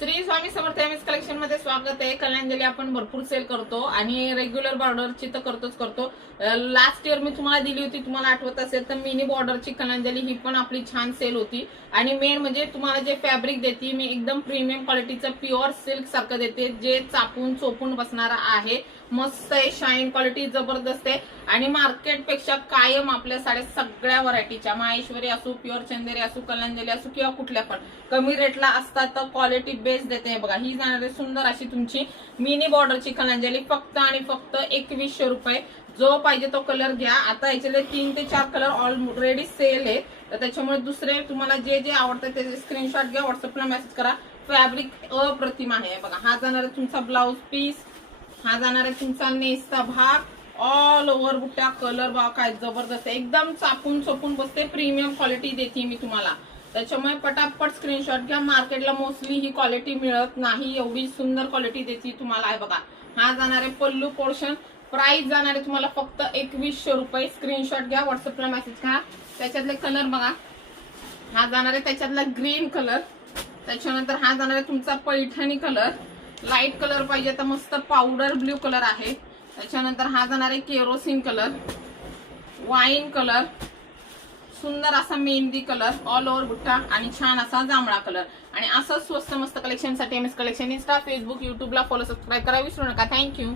Shri Swami Samarth MS collection मध्ये स्वागत आहे। कलांजली आपण भरपूर सेल करतो आणि रेग्युलर बॉर्डरची तर करतो। लास्ट इयर मी तुम्हाला दिली होती, तुम्हाला आठवत असेल तर मिनी बॉर्डरची कलांजली ही पण आपली छान सेल होती। आणि मेन म्हणजे तुम्हाला जे फॅब्रिक देते मी एकदम प्रीमियम क्वालिटीचं प्युअर सिल्क सारखं देते, जे चापून चोपून बसणारा आहे। मस्त आहे, शाईन क्वालिटी जबरदस्त आहे आणि मार्केट पेक्षा कायम आपल्या साड्या सगळ्या व्हरायटीच्या माहेश्वरी असो, प्युअर चंदेरी असो, कलांजली असो किंवा कुठल्या पण कमी रेटला असतात तर क्वालिटी बेस्ट देते। बघा ही जाणारी सुंदर अशी तुमची मिनी बॉर्डरची कलांजली फक्त आणि फक्त 2100 रुपये। जो पाहिजे तो कलर घ्या। आता याच्याले 3 ते 4 कलर ऑलरेडी सेल आहे, तर त्याच्यामुळे दुसरे तुम्हाला जे जे आवडतं त्याचे स्क्रीनशॉट घ्या, व्हॉट्सअपला मेसेज करा। फॅब्रिक अप्रतिम आहे। बघा हा जाणार आहे तुमचा ब्लाउज पीस, हा जाणार आहे तुमचा नेसचा भाग, ऑल ओव्हर बुट्टा कलर बघा काय जबरदस्त आहे, एकदम चापून चोपून बसते, प्रीमियम क्वालिटी देते मी तुम्हाला। त्याच्यामुळे पटापट स्क्रीनशॉट घ्या। मार्केटला मोस्टली ही क्वालिटी मिळत नाही, एवढी सुंदर क्वालिटी देते तुम्हाला आहे। बघा हा जाणार आहे पल्लू पोर्शन, प्राइस जाणार आहे तुम्हाला फक्त 2100 रुपये। स्क्रीनशॉट घ्या, व्हॉट्सअपला मेसेज करा। त्याच्यातले कलर बघा, हा जाणार आहे त्याच्यातला ग्रीन कलर, त्याच्यानंतर हा जाणार आहे तुमचा पैठणी कलर, लाईट कलर पाहिजे तर मस्त पावडर ब्ल्यू कलर आहे। त्याच्यानंतर हा जाणार आहे केरोसिन कलर, वाईन कलर, सुंदर असा मेहंदी कलर, ऑल ओव्हर बुट्टा आणि छान असा जांभळा कलर। आणि असं स्वस्त मस्त कलेक्शन साठी एमएस कलेक्शन इंस्टा, फेसबुक, युट्यूबला फॉलो सबस्क्राईब करा विसरू नका। थँक्यू।